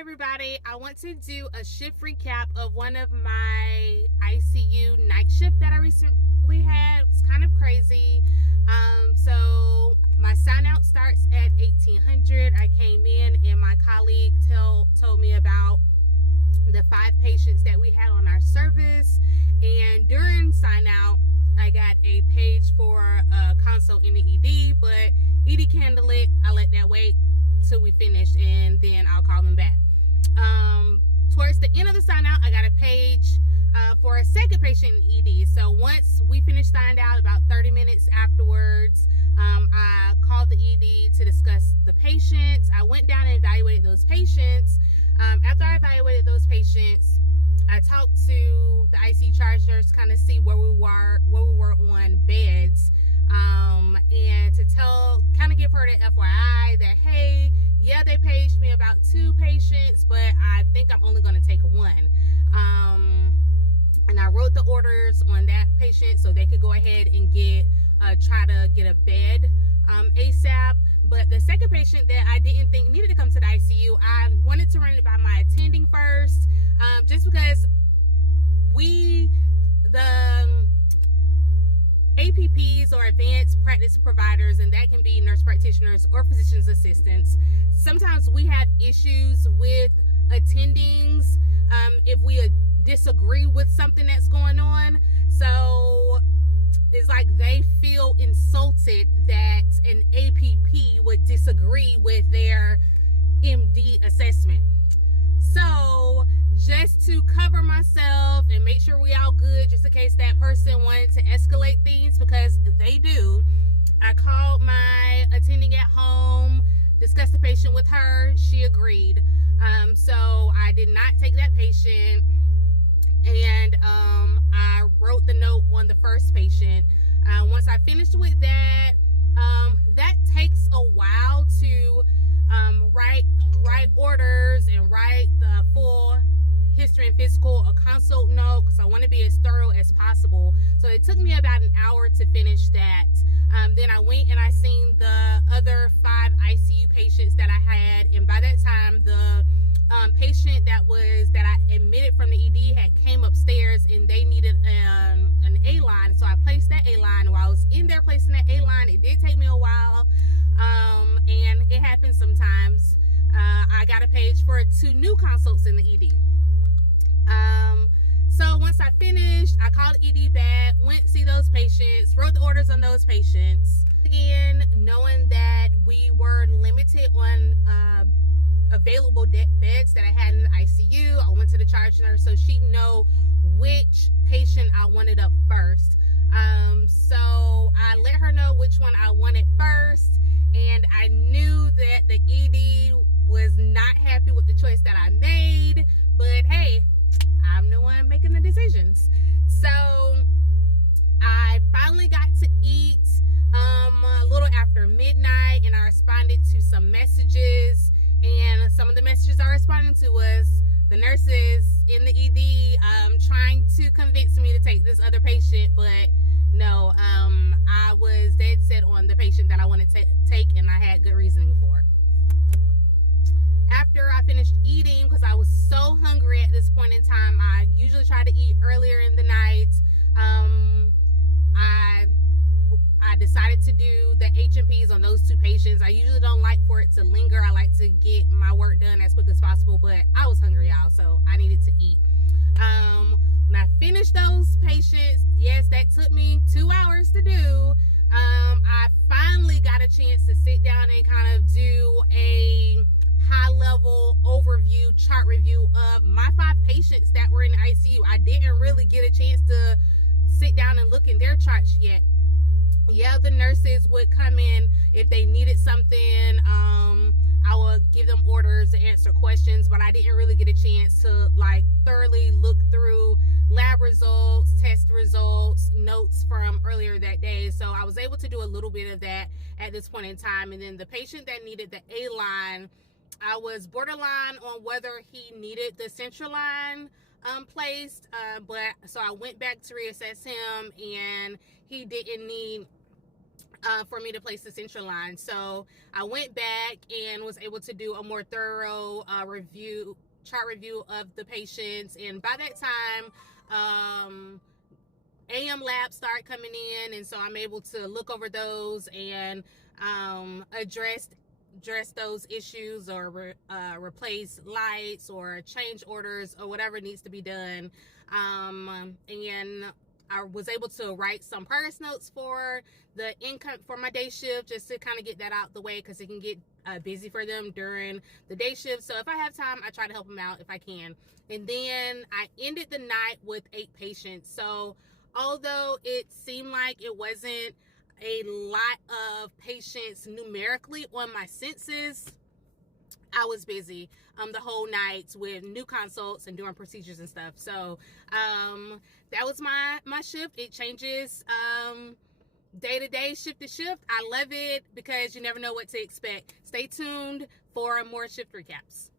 everybody. I want to do a shift recap of one of my ICU night shift that I recently had. It was kind of crazy. So my sign out starts at 1800. I came in and my colleague told me about the 5 patients that we had on our service, and during sign out I got a page for a consult in the ED, but ED can handle it. I let that wait till we finished and then I'll call them back. Towards the end of the sign out, I got a page for a second patient in ED. So once we finished signed out, about 30 minutes afterwards, I called the ED to discuss the patients. I went down and evaluated those patients. After I evaluated those patients, I talked to the ICU charge nurse, kind of see where we were on beds, and to kind of give her the FYI that, hey, yeah, they paged me about 2 patients, but I think I'm only going to take 1. And I wrote the orders on that patient so they could go ahead and try to get a bed ASAP. But the second patient that I didn't think needed to come to the ICU, I wanted to run it by my attending first, just because the APPs or advanced practice providers, and that can be nurse practitioners or physician's assistants, sometimes we have issues with attendings if we disagree with something that's going on. So it's like they feel insulted that an APP would disagree with their MD assessment. So just to cover myself and make sure we all good, just in case that person wanted to escalate things, because they do, I called my attending at home, discussed the patient with her. She agreed. So I did not take that patient, and I wrote the note on the first patient. Once I finished with that, that takes a while to write orders and write the full history and physical, a consult note, because I want to be as thorough as possible. So it took me about an hour to finish that. Then I went and I seen the other 5 ICU patients that I had, and by that time the patient that I admitted from the ED had came upstairs and they needed an A-line. So I placed that A-line. While I was in there placing that A-line, it did take me a while, and it happens sometimes. I got a page for 2 new consults in the ED. So once I finished, I called ED back, went to see those patients, wrote the orders on those patients. Again, knowing that we were limited on available beds that I had in the ICU, I went to the charge nurse so she'd know which patient I wanted up first. So I let her know which one I wanted first, and I knew that the ED was not happy with the choice that I made, but hey, I'm the one making the decisions. So I finally got to eat a little after midnight, and I responded to some messages, and some of the messages I responded to was the nurses in the ED trying to convince me to take this other patient, but no, I was dead set on the patient that I wanted to take, and I had good reasoning for it. After I finished eating, because I was so hungry at this point in time, I usually try to eat earlier in the night. I decided to do the H&Ps on those 2 patients. I usually don't like for it to linger. I like to get my work done as quick as possible, but I was hungry, y'all, so I needed to eat. When I finished those patients, yes, that took me 2 hours to do. I finally got a chance to sit down and kind of do a high-level overview, chart review of my 5 patients that were in the ICU. I didn't really get a chance to sit down and look in their charts yet. Yeah, the nurses would come in if they needed something. I would give them orders and answer questions, but I didn't really get a chance to thoroughly look through lab results, test results, notes from earlier that day. So I was able to do a little bit of that at this point in time. And then the patient that needed the A-line, I was borderline on whether he needed the central line placed, but so I went back to reassess him, and he didn't need for me to place the central line. So I went back and was able to do a more thorough chart review of the patients. And by that time, AM labs start coming in, and so I'm able to look over those and address those issues, or replace lights or change orders or whatever needs to be done. And I was able to write some progress notes for the income for my day shift, just to kind of get that out the way, because it can get busy for them during the day shift. So if I have time, I try to help them out if I can. And then I ended the night with 8 patients. So although it seemed like it wasn't a lot of patients numerically on my census, I was busy the whole night with new consults and doing procedures and stuff. So that was my shift. It changes day to day, shift to shift. I love it because you never know what to expect. Stay tuned for more shift recaps.